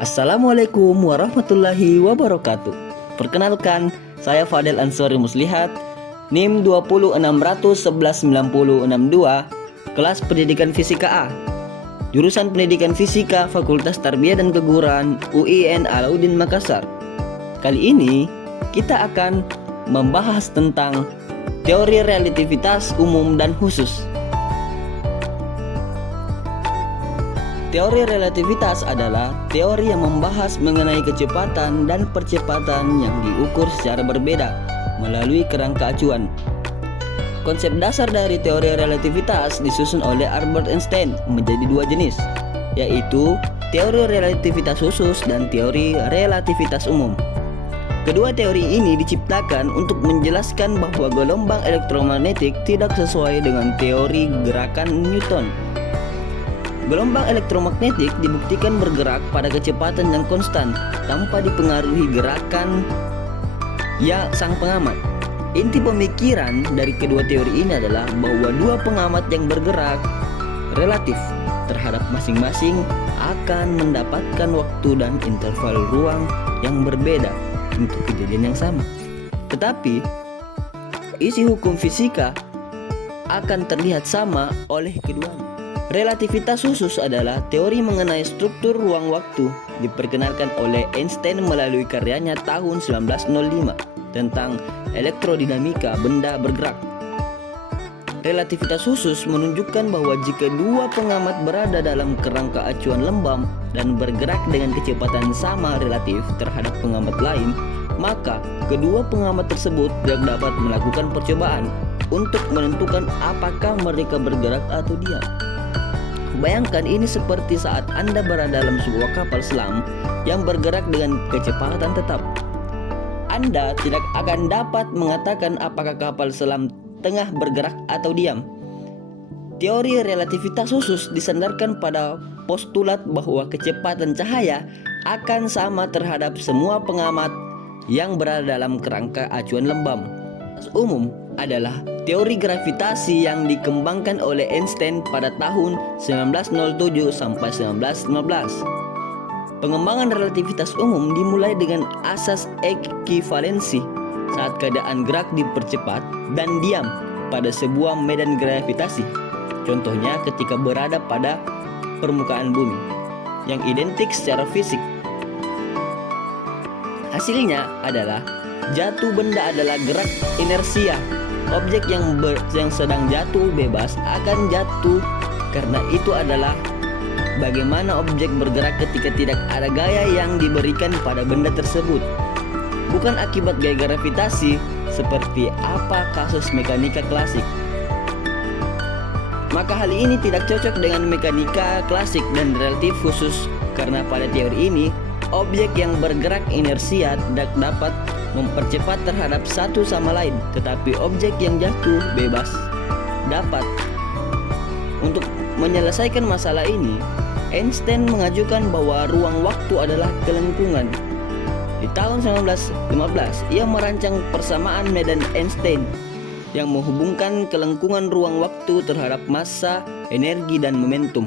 Assalamualaikum warahmatullahi wabarakatuh. Perkenalkan, saya Fadel Ansori Muslihat, NIM 206119062, kelas Pendidikan Fisika A, jurusan Pendidikan Fisika Fakultas Tarbiyah dan Keguruan UIN Alauddin Makassar. Kali ini kita akan membahas tentang teori relativitas umum dan khusus. Teori relativitas adalah teori yang membahas mengenai kecepatan dan percepatan yang diukur secara berbeda melalui kerangka acuan. Konsep dasar dari teori relativitas disusun oleh Albert Einstein menjadi dua jenis, yaitu teori relativitas khusus dan teori relativitas umum. Kedua teori ini diciptakan untuk menjelaskan bahwa gelombang elektromagnetik tidak sesuai dengan teori gerakan Newton. Gelombang elektromagnetik dibuktikan bergerak pada kecepatan yang konstan tanpa dipengaruhi gerakan sang pengamat. Inti pemikiran dari kedua teori ini adalah bahwa dua pengamat yang bergerak relatif terhadap masing-masing akan mendapatkan waktu dan interval ruang yang berbeda untuk kejadian yang sama. Tetapi isi hukum fisika akan terlihat sama oleh keduanya. Relativitas khusus adalah teori mengenai struktur ruang waktu, diperkenalkan oleh Einstein melalui karyanya tahun 1905 tentang elektrodinamika benda bergerak. Relativitas khusus menunjukkan bahwa jika dua pengamat berada dalam kerangka acuan lembam dan bergerak dengan kecepatan sama relatif terhadap pengamat lain, maka kedua pengamat tersebut tidak dapat melakukan percobaan untuk menentukan apakah mereka bergerak atau diam. Bayangkan ini seperti saat Anda berada dalam sebuah kapal selam yang bergerak dengan kecepatan tetap. Anda tidak akan dapat mengatakan apakah kapal selam tengah bergerak atau diam. Teori relativitas khusus disandarkan pada postulat bahwa kecepatan cahaya akan sama terhadap semua pengamat yang berada dalam kerangka acuan lembam. Umum adalah teori gravitasi yang dikembangkan oleh Einstein pada tahun 1907 sampai 1915. Pengembangan relativitas umum dimulai dengan asas ekivalensi saat keadaan gerak dipercepat dan diam pada sebuah medan gravitasi. Contohnya ketika berada pada permukaan bumi yang identik secara fisik. Hasilnya adalah jatuh benda adalah gerak inersia. Objek yang sedang jatuh bebas akan jatuh karena itu adalah bagaimana objek bergerak ketika tidak ada gaya yang diberikan pada benda tersebut, bukan akibat gaya gravitasi seperti apa kasus mekanika klasik. Maka hal ini tidak cocok dengan mekanika klasik dan relatif khusus karena pada teori ini objek yang bergerak inersia tidak dapat mempercepat terhadap satu sama lain, tetapi objek yang jatuh bebas dapat. Untuk menyelesaikan masalah ini, Einstein mengajukan bahwa ruang waktu adalah kelengkungan. Di tahun 1915, ia merancang persamaan medan Einstein yang menghubungkan kelengkungan ruang waktu terhadap massa, energi, dan momentum.